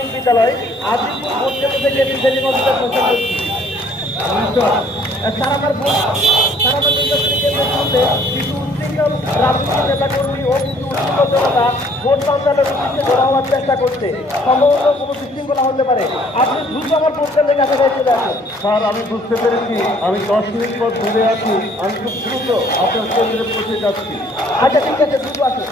প্রাথমিক বিদ্যালয় আজিমপুর ভোট কেন্দ্র থেকে রিটার্নিং অফিসার প্রচার করছি। স্যার আমার নির্বাচনী কেন্দ্রের মধ্যে কিছু উচ্ছৃঙ্খল রাজনৈতিক নেতাকর্মী ও কিছু উচ্ছৃঙ্খল জনতা ভোট সঞ্চালনের উদ্দেশ্যে জড়ো হওয়ার চেষ্টা করছে। সম্ভবত কোনো বিশৃঙ্খলা হতে পারে। আপনি দ্রুত আমার ভোট কেন্দ্রের কাছে চলে আসুন। স্যার, আমি বুঝতে পেরেছি, আমি 10 মিনিট পর দূরে আছি, আমি খুব দ্রুত আপনার কেন্দ্রে পৌঁছে যাচ্ছি। আচ্ছা ঠিক আছে, দ্রুত আসুন।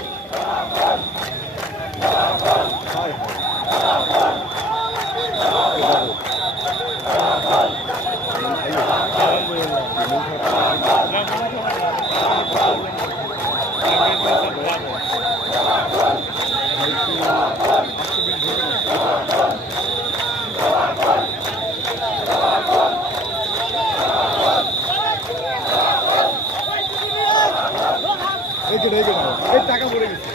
এই টাকা পড়ে গেছে।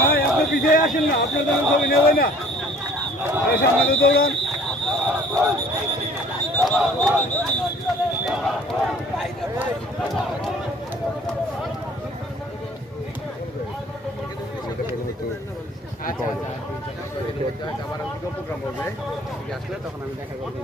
ভাই আপনি পিছিয়ে আসেন না, আপনার তেমন ছবি নেবে না, সামনে তো দৌড়ান। আবার প্রোগ্রাম হবে আসলে তখন আমি দেখা করবো।